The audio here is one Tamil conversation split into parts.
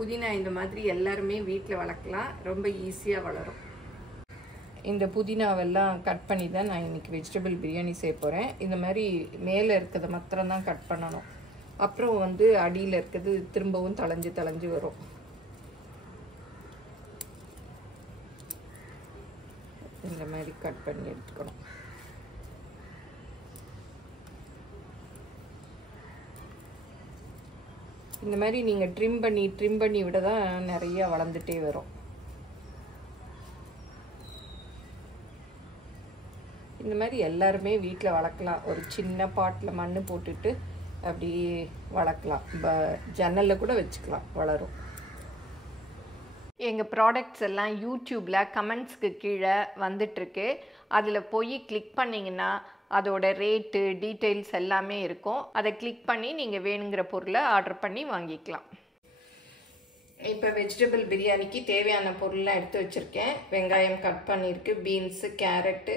புதினா இந்த மாதிரி எல்லாருமே வீட்டில் வளர்க்கலாம், ரொம்ப ஈஸியாக வளரும். இந்த புதினாவெல்லாம் கட் பண்ணி தான் நான் இன்றைக்கி வெஜிடபிள் பிரியாணி செய்ய போகிறேன். இந்த மாதிரி மேலே இருக்கிறத மாத்திரம் தான் கட் பண்ணணும். அப்புறம் வந்து அடியில் இருக்கிறது திரும்பவும் தளைஞ்சு வரும். இந்த மாதிரி கட் பண்ணி எடுத்துக்கணும். இந்த மாதிரி நீங்கள் ட்ரிம் பண்ணி விட தான் நிறையா வளர்ந்துட்டே வரும். இந்த மாதிரி எல்லாருமே வீட்டில் வளர்க்கலாம். ஒரு சின்ன பாட்டில் மண் போட்டுட்டு அப்படி வளர்க்கலாம். ஜன்னலில் கூட வச்சுக்கலாம், வளரும். எங்கள் ப்ராடக்ட்ஸ் எல்லாம் யூடியூப்பில் கமெண்ட்ஸ்க்கு கீழே வந்துட்டுருக்கு. அதில் போய் கிளிக் பண்ணிங்கன்னா அதோட ரேட்டு டீட்டெயில்ஸ் எல்லாமே இருக்கும். அதை கிளிக் பண்ணி நீங்கள் வேணுங்கிற பொருளை ஆர்டர் பண்ணி வாங்கிக்கலாம். இப்போ வெஜிடபிள் பிரியாணிக்கு தேவையான பொருள்லாம் எடுத்து வச்சுருக்கேன். வெங்காயம் கட் பண்ணியிருக்கு, பீன்ஸு, கேரட்டு,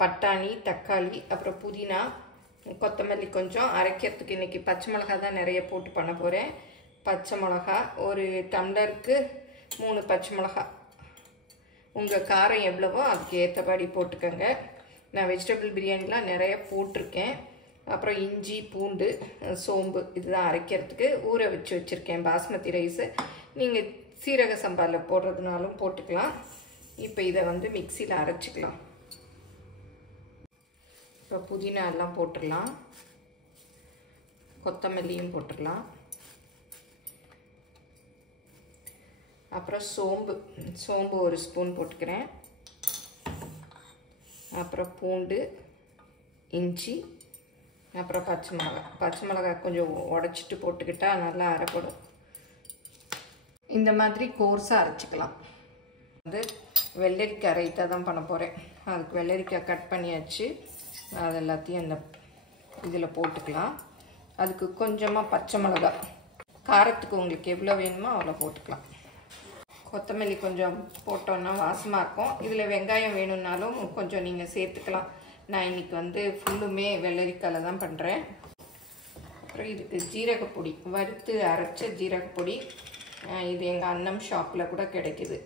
பட்டாணி, தக்காளி, அப்புறம் புதினா, கொத்தமல்லி கொஞ்சம். அரைக்கிறதுக்கு இன்றைக்கி பச்சை மிளகா தான் நிறைய போட்டு பண்ண போகிறேன். பச்சை மிளகா ஒரு டம்ளருக்கு 3 பச்சை மிளகா. உங்கள் காரம் எவ்வளவோ அதுக்கு ஏற்றபடி போட்டுக்கோங்க. நான் வெஜிடபிள் பிரியாணிலாம் நிறைய போட்டிருக்கேன். அப்புறம் இஞ்சி, பூண்டு, சோம்பு இதுதான் அரைக்கிறதுக்கு ஊற வச்சுருக்கேன். பாஸ்மதி ரைஸு நீங்கள் சீரக சம்பாவில் போடுறதுனாலும் போட்டுக்கலாம். இப்போ இதை வந்து மிக்சியில் அரைச்சிக்கலாம். இப்போ புதினா எல்லாம் போட்டுடலாம், கொத்தமல்லியும் போட்டுடலாம். அப்புறம் சோம்பு 1 ஸ்பூன் போட்டுக்கிறேன். அப்புறம் பூண்டு, இஞ்சி, அப்புறம் பச்சை மிளகாய் கொஞ்சம் உடச்சிட்டு போட்டுக்கிட்டால் நல்லா அரைப்படும். இந்த மாதிரி கோர்ஸாக அரைச்சிக்கலாம். வந்து வெள்ளரிக்காய் ரைத்தா தான் பண்ண போகிறேன். அதுக்கு வெள்ளரிக்காய் கட் பண்ணியாச்சு. அது எல்லாத்தையும் அந்த இதில் போட்டுக்கலாம். அதுக்கு கொஞ்சமாக பச்சை மிளகாய், காரத்துக்கு உங்களுக்கு எவ்வளோ வேணுமோ அவ்வளோ போட்டுக்கலாம். கொத்தமல்லி கொஞ்சம் போட்டோன்னா வாசமாக இருக்கும். இதில் வெங்காயம் வேணும்னாலும் கொஞ்சம் நீங்கள் சேர்த்துக்கலாம். நான் இன்றைக்கி வந்து ஃபுல்லுமே வெள்ளரிக்காயில் தான் பண்ணுறேன். அப்புறம் இதுக்கு ஜீரகப்பொடி, வறுத்து அரைச்ச ஜீரகப்பொடி. இது எங்கள் அண்ணம் ஷாப்பில் கூட கிடைக்குது.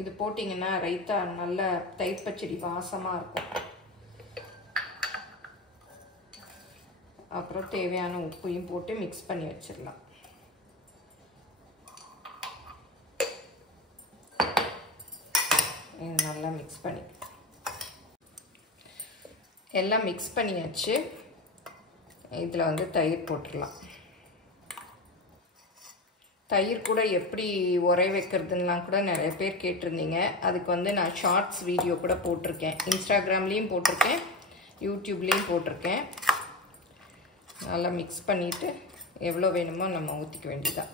இது போட்டிங்கன்னா ரைத்தா நல்ல தயிர் பச்சடி வாசமாக இருக்கும். அப்புறம் தேவையான உப்பையும் போட்டு மிக்ஸ் பண்ணி வச்சிடலாம். இது நல்லா மிக்ஸ் பண்ணி எல்லாம் மிக்ஸ் பண்ணியாச்சு. இதில் வந்து தயிர் போட்டுடலாம். தயிர் கூட எப்படி உரை வைக்கிறதுலாம் கூட நிறைய பேர் கேட்டிருந்தீங்க. அதுக்கு வந்து நான் ஷார்ட்ஸ் வீடியோ கூட போட்டிருக்கேன். இன்ஸ்டாகிராம்லேயும் போட்டிருக்கேன், யூடியூப்லேயும் போட்டிருக்கேன். நல்லா மிக்ஸ் பண்ணிவிட்டு எவ்வளோ வேணுமோ நம்ம ஊற்றிக்க வேண்டியதான்.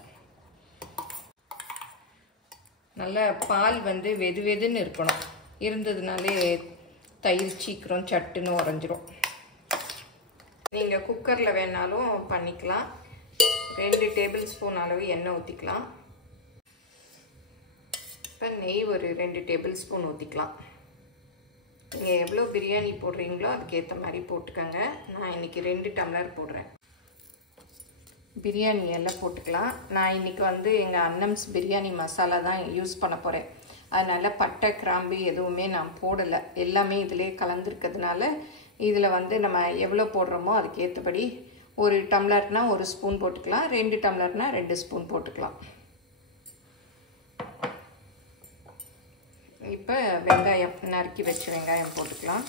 நல்லா பால் வந்து வெதுன்னு இருக்கணும். இருந்ததுனாலே தயிர் சீக்கிரம் சட்டுன்னு உறைஞ்சிரும். நீங்கள் குக்கரில் வேணாலும் பண்ணிக்கலாம். 2 டேபிள் ஸ்பூன் அளவு எண்ணெய் ஊற்றிக்கலாம். இப்போ நெய் ஒரு 2 டேபிள் ஸ்பூன் ஊற்றிக்கலாம். நீங்கள் எவ்வளோ பிரியாணி போடுறீங்களோ அதுக்கேற்ற மாதிரி போட்டுக்கோங்க. நான் இன்றைக்கி 2 டம்ளர் போடுறேன். பிரியாணி எல்லாம் போட்டுக்கலாம். நான் இன்றைக்கி வந்து எங்கள் அண்ணம்ஸ் பிரியாணி மசாலா தான் யூஸ் பண்ண போகிறேன். அதனால் பட்டை, கிராம்பு எதுவுமே நான் போடலை. எல்லாமே இதிலே கலந்துருக்கிறதுனால இதில் வந்து நம்ம எவ்வளோ போடுறோமோ அதுக்கு ஏற்றபடி ஒரு டம்ளர்னா 1 ஸ்பூன் போட்டுக்கலாம், 2 டம்ளர்னா 2 ஸ்பூன் போட்டுக்கலாம். இப்போ வெங்காயம், நறுக்கி வச்ச வெங்காயம் போட்டுக்கலாம்.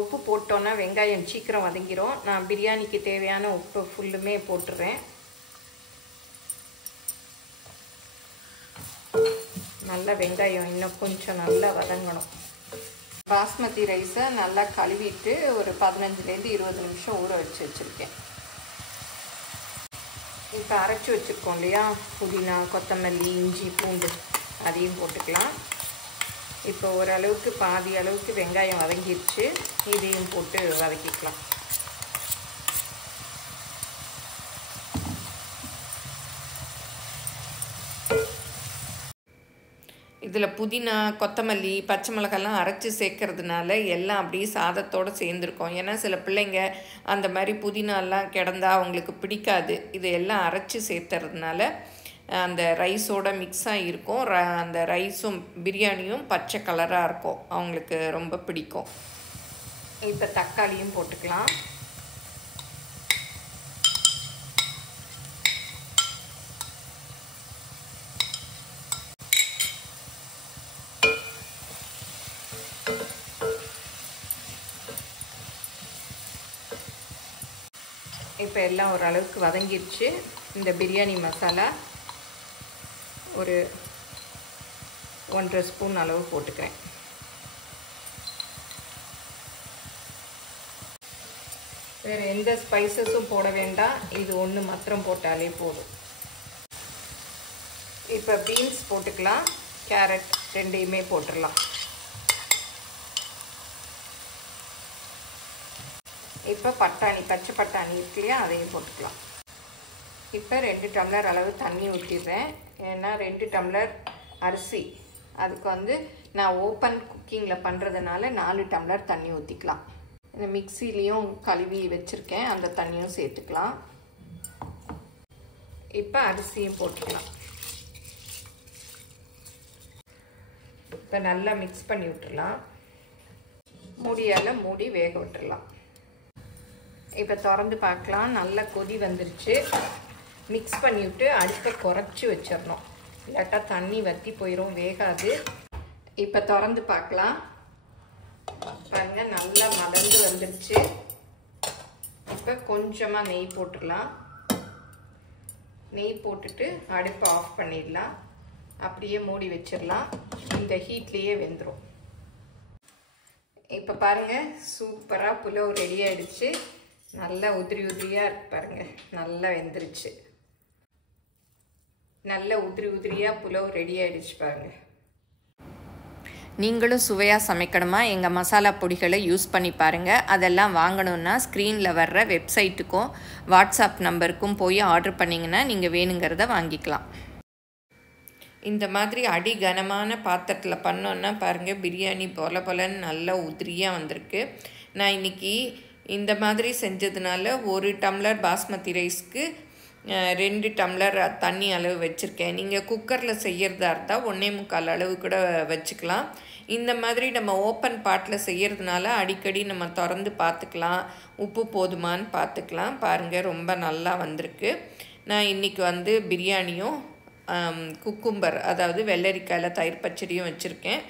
உப்பு போட்டோன்னா வெங்காயம் சீக்கிரம் வதங்கிரும். நான் பிரியாணிக்கு தேவையான உப்பு ஃபுல்லுமே போட்டுறேன். நல்லா வெங்காயம் இன்னும் கொஞ்சம் நல்லா வதங்கணும். பாஸ்மதி ரைஸை நல்லா கழுவிட்டு ஒரு 15லேருந்து 20 நிமிஷம் ஊற வச்சுருக்கேன். இப்போ அரைச்சி வச்சுருக்கோம் இல்லையா, புதினா, கொத்தமல்லி, இஞ்சி, பூண்டு, அதையும் போட்டுக்கலாம். இப்போ ஓரளவுக்கு பாதி அளவுக்கு வெங்காயம் வதங்கிடுச்சு. இதையும் போட்டு வதக்கிக்கலாம். இதில் புதினா, கொத்தமல்லி, பச்சை மிளகாலாம் அரைச்சி சேர்க்கறதுனால எல்லாம் அப்படியே சாதத்தோடு சேர்ந்துருக்கும். ஏன்னா சில பிள்ளைங்க அந்த மாதிரி புதினாலாம் கிடந்தா அவங்களுக்கு பிடிக்காது. இது எல்லாம் அரைச்சி சேர்த்துறதுனால அந்த ரைஸோட மிக்ஸாக இருக்கும். அந்த ரைஸும் பிரியாணியும் பச்சை கலராக இருக்கும், அவங்களுக்கு ரொம்ப பிடிக்கும். இப்போ தக்காளியும் போட்டுக்கலாம். இப்போ எல்லாம் ஓரளவுக்கு வதங்கிடுச்சு. இந்த பிரியாணி மசாலா ஒரு 1.5 ஸ்பூன் அளவு போட்டுக்கிறேன். வேறு எந்த ஸ்பைசஸும் போட வேண்டாம், இது ஒன்று மாத்திரம் போட்டாலே போதும். இப்போ பீன்ஸ் போட்டுக்கலாம், கேரட் ரெண்டையுமே போட்டுடலாம். இப்போ பட்டாணி, பச்சை பட்டாணி இருக்கு இல்லையா, அதையும் போட்டுக்கலாம். இப்போ 2 டம்ளர் அளவு தண்ணி ஊற்றிடுறேன். ஏன்னா 2 டம்ளர் அரிசி, அதுக்கு நான் ஓப்பன் குக்கிங்கில் பண்ணுறதுனால 4 டம்ளர் தண்ணி ஊற்றிக்கலாம். இந்த மிக்சிலையும் கழுவி வச்சுருக்கேன், அந்த தண்ணியும் சேர்த்துக்கலாம். இப்போ அரிசியும் போட்டுக்கலாம். இப்போ நல்லா மிக்ஸ் பண்ணி விட்டுடலாம். மூடியால் மூடி வேக விட்டுடலாம். இப்போ திறந்து பார்க்கலாம். நல்லா கொதி வந்துருச்சு. மிக்ஸ் பண்ணிவிட்டு அடுப்பை குறைச்சி வச்சிடணும், இல்லாட்டா தண்ணி வற்றி போயிடும், வேகாது. இப்போ திறந்து பார்க்கலாம். பாருங்கள், நல்லா மலர்ந்து வந்துருச்சு. இப்போ கொஞ்சமாக நெய் போட்டுடலாம். நெய் போட்டுட்டு அடுப்பை ஆஃப் பண்ணிடலாம். அப்படியே மூடி வச்சிடலாம், இந்த ஹீட்லேயே வெந்துடும். இப்போ பாருங்கள், சூப்பராக புலாவ் ரெடி ஆகிடுச்சு. நல்லா உதிரி உதிரியாக இருக்கு பாருங்கள், நல்லா வெந்துருச்சு. நல்ல உதிரி உதிரியாக புலாவ் ரெடி ஆகிடுச்சு பாருங்கள். நீங்களும் சுவையாக சமைக்கணுமா, எங்கள் மசாலா பொடிகளை யூஸ் பண்ணி பாருங்கள். அதெல்லாம் வாங்கணுன்னா ஸ்க்ரீனில் வர்ற வெப்சைட்டுக்கும் வாட்ஸ்அப் நம்பருக்கும் போய் ஆர்டர் பண்ணிங்கன்னா நீங்கள் வேணுங்கிறத வாங்கிக்கலாம். இந்த மாதிரி அடி கனமான பாத்திரத்தில் பண்ணோன்னா பாருங்கள், பிரியாணி பொலன்னு நல்லா உதிரியாக வந்திருக்கு. நான் இன்றைக்கி இந்த மாதிரி செஞ்சதுனால 1 டம்ளர் பாஸ்மதி ரைஸ்க்கு 2 டம்ளர் தண்ணி அளவு வச்சுருக்கேன். நீங்கள் குக்கரில் செய்கிறதா இருந்தால் 1.25 அளவு கூட வச்சுக்கலாம். இந்த மாதிரி நம்ம ஓப்பன் பாட்டில் செய்கிறதுனால அடிக்கடி நம்ம திறந்து பார்த்துக்கலாம், உப்பு போதுமான்னு பார்த்துக்கலாம். பாருங்கள், ரொம்ப நல்லா வந்திருக்கு. நான் இன்றைக்கி பிரியாணியும் குக்கும்பர், அதாவது வெள்ளரிக்காயில் தயிர் பச்சடியும் வச்சுருக்கேன்.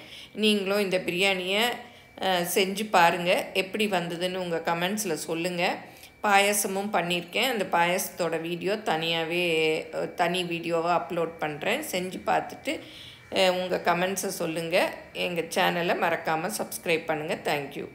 நீங்களும் இந்த பிரியாணியை செஞ்சு பாருங்கள், எப்படி வந்ததுன்னு உங்கள் கமெண்ட்ஸில் சொல்லுங்கள். பாயசமும் பண்ணியிருக்கேன். அந்த பாயசத்தோட வீடியோ தனி வீடியோவாக அப்லோட் பண்ணுறேன். செஞ்சு பார்த்துட்டு உங்கள் கமெண்ட்ஸை சொல்லுங்கள். எங்கள் சேனலை மறக்காமல் சப்ஸ்கிரைப் பண்ணுங்கள். தேங்க்யூ.